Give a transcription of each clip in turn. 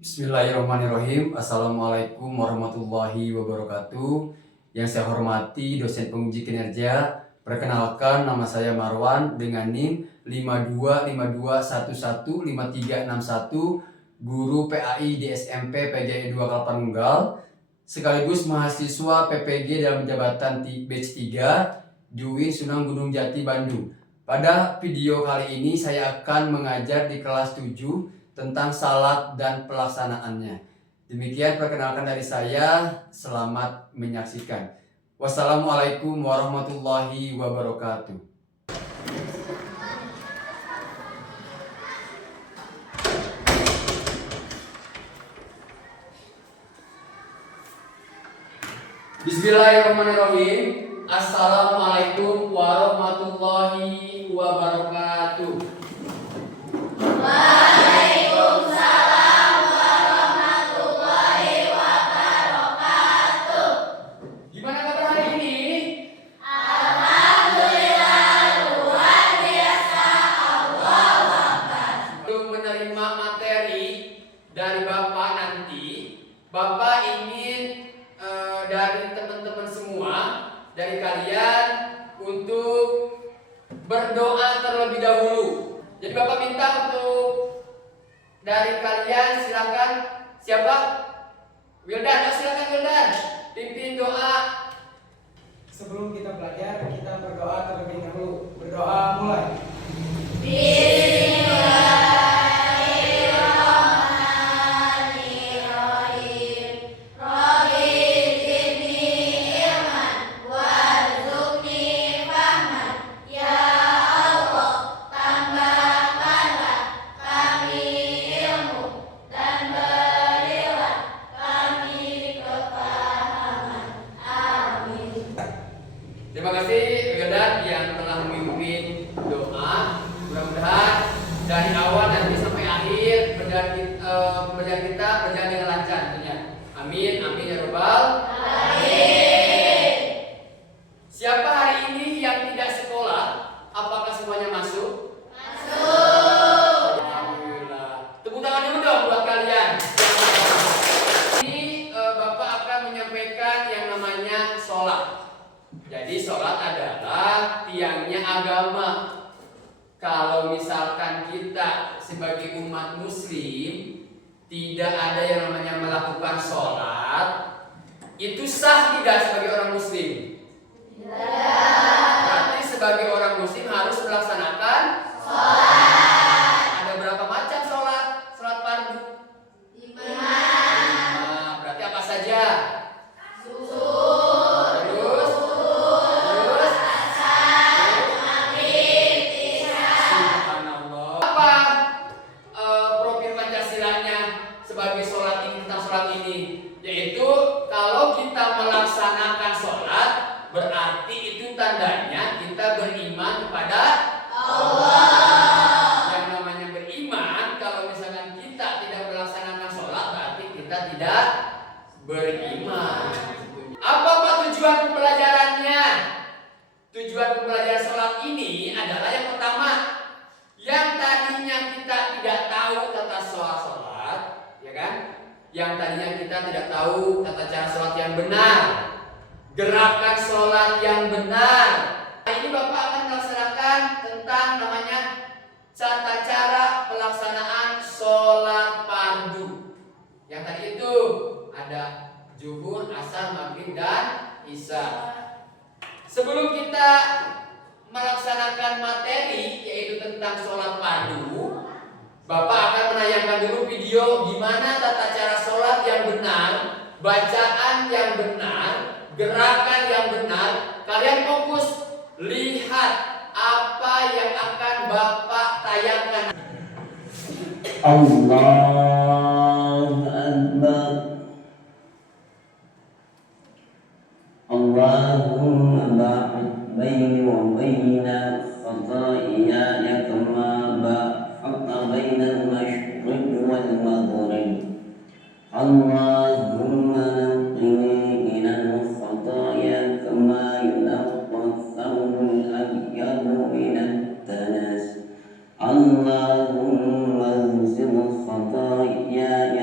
Bismillahirrahmanirrahim. Assalamualaikum warahmatullahi wabarakatuh. Yang saya hormati dosen penguji kinerja. Perkenalkan, nama saya Marwan dengan NIM 5252115361, guru PAI di SMP PGRI 2 Kelapa Nunggal, sekaligus mahasiswa PPG dalam jabatan batch 3 di UIN Sunan Gunung Jati Bandung. Pada video kali ini saya akan mengajar di kelas 7 tentang salat dan pelaksanaannya. Demikian perkenalkan dari saya, selamat menyaksikan. Wassalamualaikum warahmatullahi wabarakatuh. Bismillahirrahmanirrahim. Assalamualaikum warahmatullahi wabarakatuh. Waalaikumsalam warahmatullahi wabarakatuh. Gimana kabar hari ini? Alhamdulillah luar biasa. Allahu Akbar. Untuk menerima materi dari Bapak nanti, Bapak ingin dari teman-teman semua, dari kalian untuk berdoa terlebih dahulu. Jadi Bapak minta untuk dari kalian, silakan. Siapa? Wildan, silakan Wildan. Pimpin doa. Sebelum kita belajar, kita berdoa terlebih dahulu. Berdoa mulai. Bismillahirrahmanirrahim. Rabbi zidni ilman warzuqni fahman. Ya Allah, tambahkanlah kami ilmu dan berilah kami kefahaman. Amin. Terima kasih Wildan yang telah memimpin doa. Mudah-mudahan dari awal nanti sampai akhir pembelajaran kita berjalan dengan lancar tentunya. Amin, amin ya robbal. Amin. Siapa hari ini yang tidak sekolah? Apakah semuanya masuk? Masuk. Alhamdulillah. Tepuk tangan dulu dong buat kalian. Ini Bapak akan menyampaikan yang namanya sholat. Jadi sholat adalah tiangnya agama. Kalau misalkan kita sebagai umat muslim tidak ada yang namanya melakukan sholat, itu sah tidak sebagai orang muslim? Berarti sebagai orang muslim harus melaksanakan sholat. Ada berapa macam sholat? Sholat fardu? 5. Berarti apa saja? Terus subhanallah. Apa profil Pancasilanya sebagai sholat ini, tentang sholat ini? Yaitu kalau kita melaksanakan sholat, berarti itu tandanya kita beriman kepada Allah. Yang namanya beriman, kalau misalkan kita tidak melaksanakan sholat, berarti kita tidak beriman. Apa tujuan pembelajarannya? Tujuan pembelajaran sholat ini adalah yang pertama, yang tadinya kita tidak tahu tata sholat, ya kan? Yang tadinya kita tidak tahu tata cara sholat yang benar, gerakan sholat yang benar. Nah, ini Bapak akan melaksanakan tentang namanya tata cara pelaksanaan sholat fardu. Yang tadi itu ada zuhur, asar, maghrib, dan isya. Sebelum kita melaksanakan materi yaitu tentang sholat fardu, Bapak akan menayangkan dulu video gimana tata cara sholat yang benar, bacaan yang benar, gerakan yang benar. Kalian fokus lihat apa yang akan Bapak tayangkan. Allahu Akbar. Allahumma ba'id baini wa baina khataaya kama ba'adta baina al-mashriq wal maghrib. Allahumma naqqini minal khataaya kama yunqqa ath-thawbul abyadu minad danas. Allahumma zid khataaya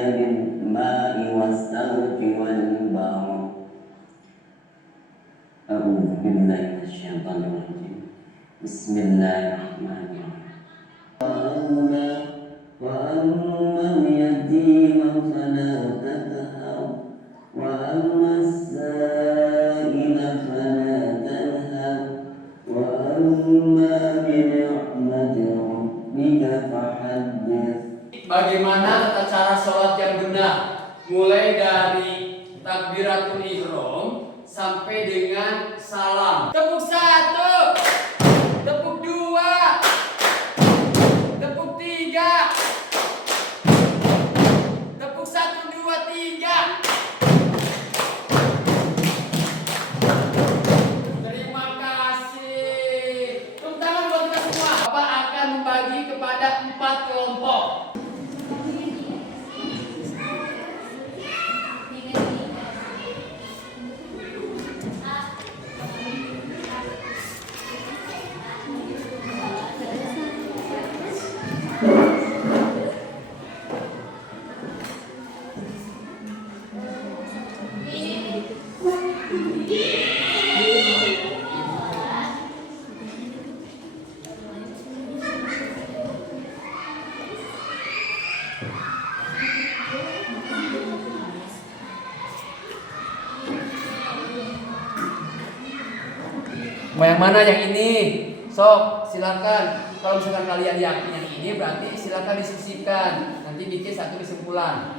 الشيطان الرجيم بسم الله الرحمن الرحيم وأما اليتيم فلا تقهر وأما السائل فلا تنهر وأما بنعمة ربك فحدث. Bagaimana tata cara sholat yang benar? Mulai dari takbiratul ihram sampai dengan salam. Tepuk 1, tepuk 2, tepuk 3, tepuk 1, 2, 3. Terima kasih. Tepuk tangan buat kita semua. Bapak akan membagi kepada 4 kelompok. Mau yang mana? Yang ini? Sok, silakan. Kalau misalkan kalian yakin yang ini, berarti silakan diskusikan. Nanti bikin satu kesimpulan.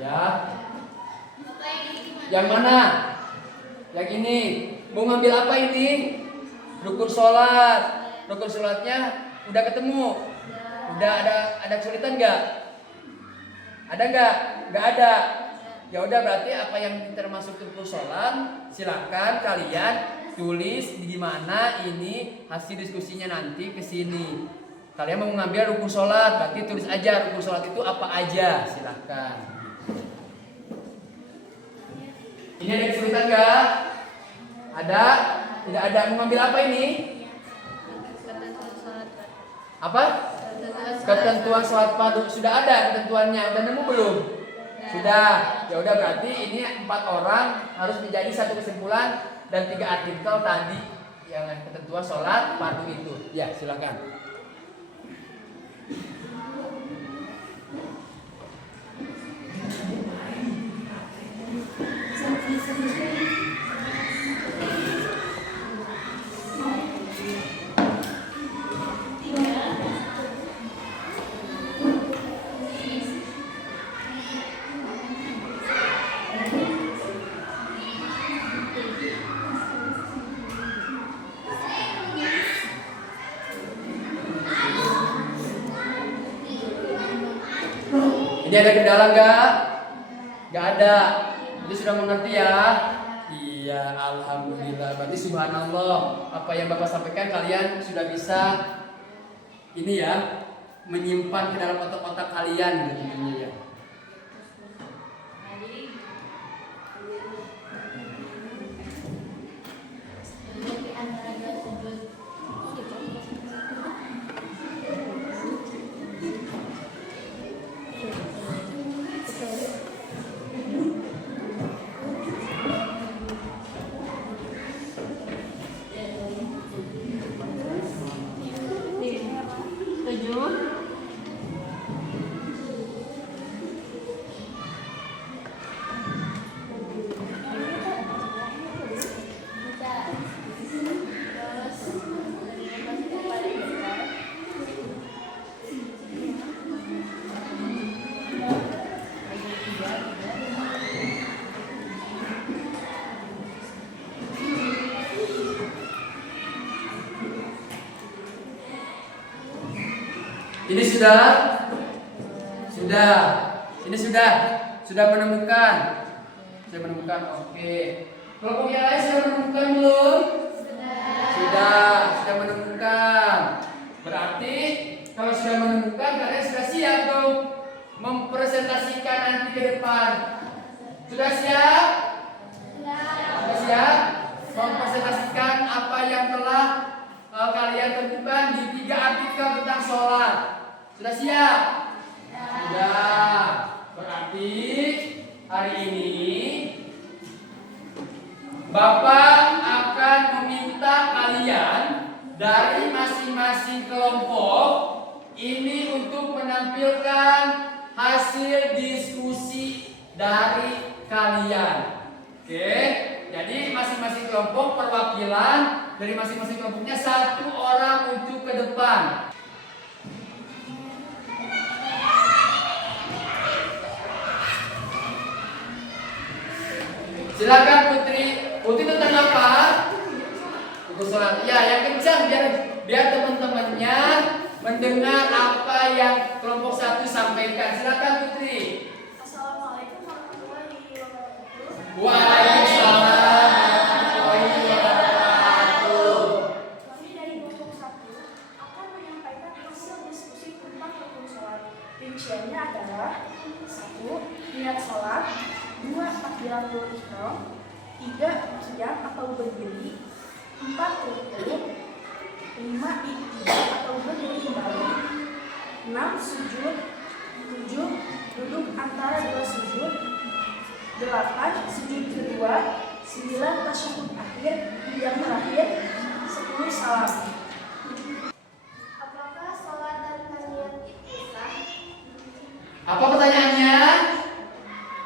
Ya. Yang mana? Yang ini. Mau ngambil apa ini? Rukun sholat. Rukun sholatnya udah ketemu? Udah ada kesulitan nggak? Ada nggak? Nggak ada. Ya udah, berarti apa yang termasuk rukun sholat, silakan kalian tulis di mana ini hasil diskusinya nanti ke sini. Kalian mau ngambil rukun sholat, berarti tulis aja rukun sholat itu apa aja, silakan. Ini ada kesulitan nggak? Ada? Tidak ada. Mau ngambil apa ini? Apa? Ketentuan sholat fardu. Sudah ada ketentuannya. Udah nemu belum? Sudah. Ya udah, berarti ini 4 orang harus menjadi satu kesimpulan dan 3 artikel tadi yang ketentuan sholat fardu itu. Ya, silakan. Ini ada kendala nggak? Nggak ada. Jadi sudah mengerti ya? Iya, alhamdulillah. Berarti subhanallah, apa yang Bapak sampaikan kalian sudah bisa ini ya, menyimpan ke dalam otak-otak kalian gitu ya. Ini sudah ini sudah menemukan. Oke. Kelompok yang lain sudah menemukan belum? Sudah menemukan. Berarti kalau sudah menemukan, kalian sudah siap dong mempresentasikan nanti ke depan. Sudah siap? Sudah siap? Mempresentasikan apa yang telah kalian tentukan di 3 artikel tentang sholat. Sudah siap? Sudah. Berarti hari ini Bapak akan meminta kalian kalian dari masing-masing kelompok ini untuk menampilkan hasil diskusi dari kalian. Oke, jadi masing-masing kelompok perwakilan dari masing-masing kelompoknya 1 orang untuk ke depan. Silakan Putri. Putri tentang apa? Buku sholat. Ya, yang kencang biar teman-temannya mendengar apa yang kelompok 1 sampaikan. Silakan Putri. Assalamualaikum warahmatullahi wabarakatuh. Waalaikumsalam warahmatullahi wabarakatuh. Kami dari kelompok 1 akan menyampaikan hasil diskusi tentang rukun sholat. Rinciannya adalah 1. Niat sholat, 2. Takbiratul ihram, 3. Qiyam atau berdiri, 4. Rukuk, 5. Iktidal atau berdiri kembali, 6. Sujud, 7. Duduk antara 2 sujud, 8. Sujud kedua, 9. Tasyahud akhir, yang terakhir 10. Salam. Apakah sholat tanpa niat itu sah? Apa pertanyaannya?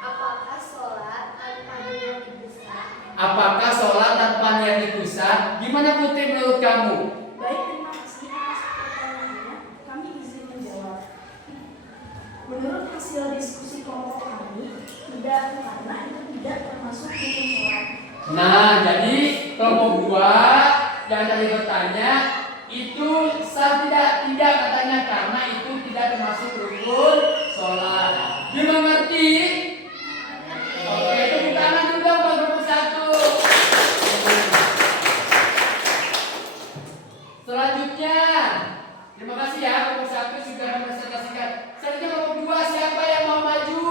Apakah sholat tanpa niat itu sah? Apakah sholat tanpa niat itu sah? Gimana Putri menurut kamu? Baik, terima kasih atas pertanyaannya. Kami izin menjawab. Menurut hasil diskusi kelompok kami, tidak, karena itu tidak termasuk rukun sholat. Nah, jadi kelompok 2 yang tadi bertanya itu sah tidak? Tidak katanya karena itu tidak termasuk rukun sholat. Dimengerti? Oke, tepuk tangan dulu dong buat kelompok 1. Selanjutnya, terima kasih ya kelompok 1 sudah mempresentasikan. Selanjutnya kelompok 2 siapa yang mau maju?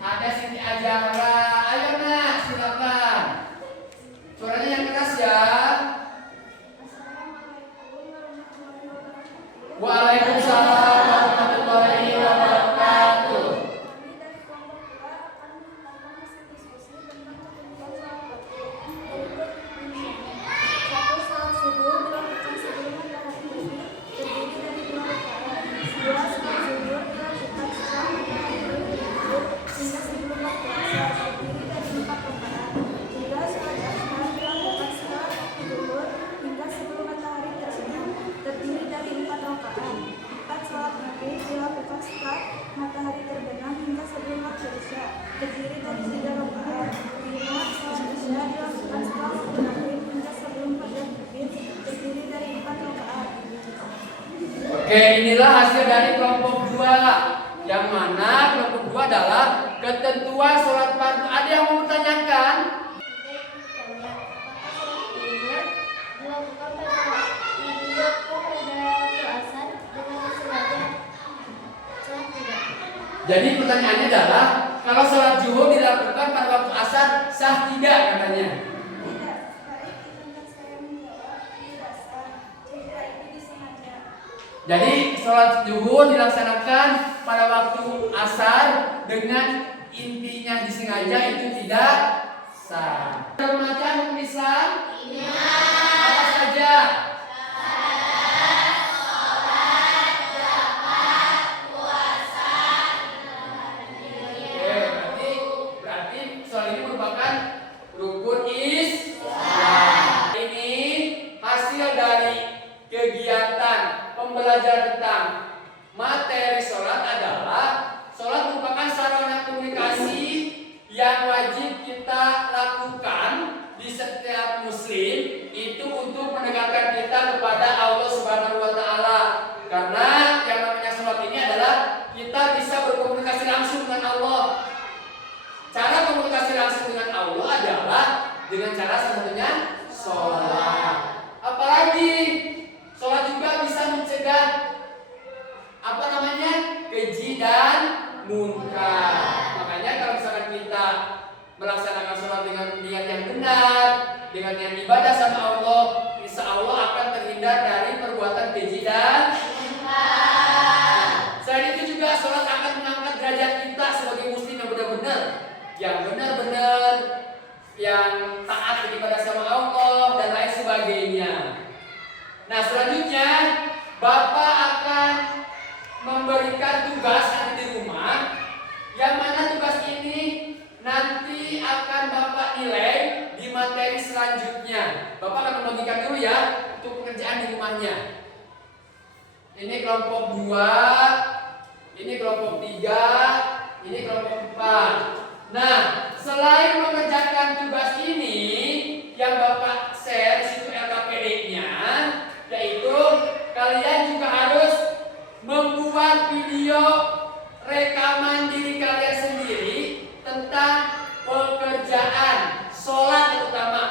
Ada Siti Ajara. Ayo nak, silakan. Suaranya yang keras ya. Waalaikumsalam warahmatullahi wabarakatuh. Kami dari kelompok 2 akan melakukan hasil diskusi tentang ketentuan sholat wajib. Berikut rinciannya. 1. Sholat subuh dilakukan sebelum matahari terbit, terdiri dari 2 rakaat. 2. Sholat zuhur dilakukan setelah matahari terbit hingga sebelum waktu asar, terdiri dari 4 rakaat. 3. Sholat asar dilakukan setelah waktu zuhur hingga sebelum matahari terbenam, terdiri dari 4 rakaat. 4. Sholat maghrib dilakukan setelah matahari terbenam hingga sebelum waktu isya, terdiri dari 3 rakaat. 5. Sholat isya dilakukan setelah waktu maghrib hingga sebelum fajar terbit, terdiri dari 4 rakaat. Oke, inilah hasil dari kelompok 2. Yang mana kelompok 2 adalah ketentuan sholat fardu. Ada yang mau bertanyakan? Jadi pertanyaannya adalah kalau sholat zuhur dilakukan pada waktu asar sah tidak katanya? Tidak, baik izinkan saya menjawab, tidak sah. Jika itu disengaja. Jadi sholat zuhur dilaksanakan pada waktu asar dengan intinya disengaja itu tidak sah. Remaja hukum Islam? Apa saja? Berarti soal ini merupakan rukun Islam. Ini hasil dari kegiatan pembelajaran tentang materi sholat adalah sholat merupakan sarana komunikasi yang wajib kita lakukan di setiap muslim itu untuk mendekatkan kita kepada Allah Subhanahu wa taala. Karena yang namanya sholat ini adalah kita bisa berkomunikasi langsung dengan Allah. Cara komunikasi langsung dengan Allah adalah dengan cara satunya sholat. Apalagi sholat juga bisa mencegah keji dan munkar. Makanya kalau misalkan kita melaksanakan sholat dengan niat yang benar, dengan niat ibadah sama Allah, insya Allah akan terhindar dari perbuatan keji dan munkar. Selain itu juga sholat akan mengangkat derajat kita sebagai muslim yang benar-benar, yang taat beribadah sama Allah dan lain sebagainya. 2, ini kelompok 3, ini kelompok 4. Nah, selain mengerjakan tugas ini yang Bapak share di situ LKPD-nya, yaitu kalian juga harus membuat video rekaman diri kalian sendiri tentang pekerjaan sholat, terutama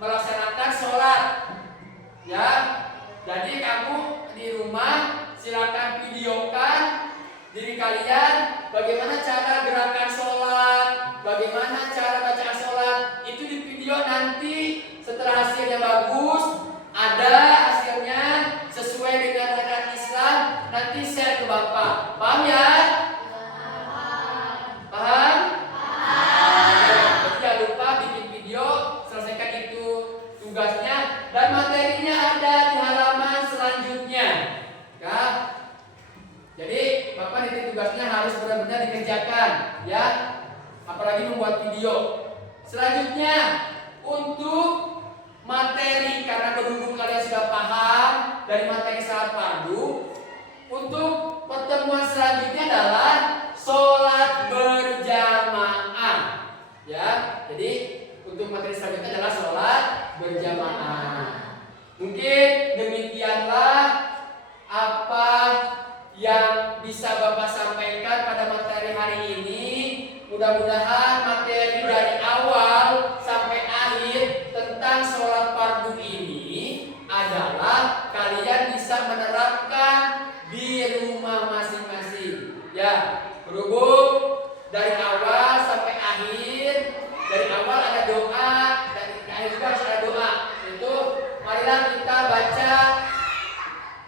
melaksanakan sholat. Ya, jadi kamu di rumah silakan videokan diri kalian bagaimana cara gerakan sholat, bagaimana cara bacaan sholat. Itu di video nanti setelah hasilnya bagus, ada hasilnya sesuai dengan ajaran Islam, nanti share ke Bapak. Paham ya? Paham? Jadi jangan lupa bikin video, selesaikan itu tugasnya, dan materinya ada di halaman selanjutnya. Ya. Jadi Bapak nanti tugasnya harus benar-benar dikerjakan, ya. Apalagi membuat video. Selanjutnya untuk materi, karena berhubung kalian sudah paham dari materi salat fardu, untuk pertemuan selanjutnya adalah sholat berjamaah. Ya, jadi untuk materi selanjutnya adalah sholat berjamaah. Mungkin demikianlah apa yang bisa Bapak sampaikan pada materi hari ini. Mudah-mudahan materi dari awal sampai akhir tentang sholat fardu ini adalah kalian bisa menerapkan di rumah masing-masing. Ya, berhubung dari awal sampai akhir, dari awal ada doa, dari akhir juga harus ada doa. Itu marilah kita baca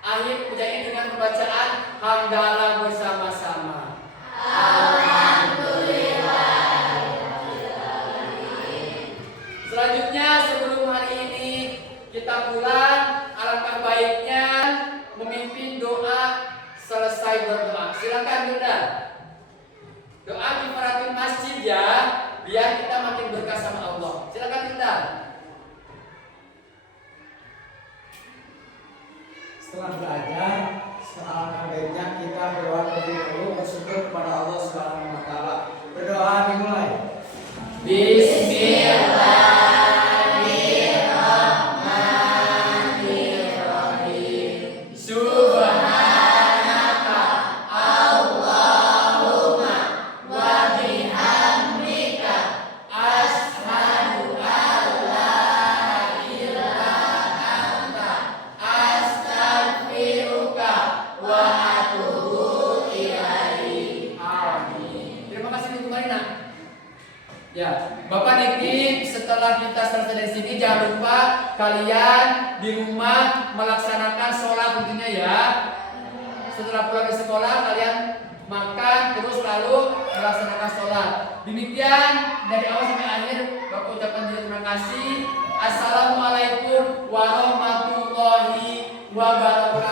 akhir pujian dengan pembacaan hamdalah bersama-sama. Selanjutnya sebelum hari ini kita pulang, alangkah baiknya memimpin doa selesai berdoa. Silakan Bunda. Doa kifaratul masjid ya, biar kita makin berkah sama Allah. Silakan Bunda. Setelah belajar, alangkah baiknya kita berdoa terlebih dahulu, bersyukur kepada Allah Subhanahu wa taala. Berdoa dimulai. Bismillahirrahmanirrahim. Subhanaka Allahumma wa bihamdika asyhadu an la ilaha anta astaghfiruka wa atubu ilaik. Amin. Terima kasih untuk Marina. Ya, Bapak nitip setelah kita selesai dari sini jangan lupa kalian di rumah melaksanakan sholat tentunya ya. Setelah pulang ke sekolah kalian makan terus lalu melaksanakan sholat. Demikian dari awal sampai akhir Bapak ucapkan terima kasih. Assalamualaikum warahmatullahi wabarakatuh.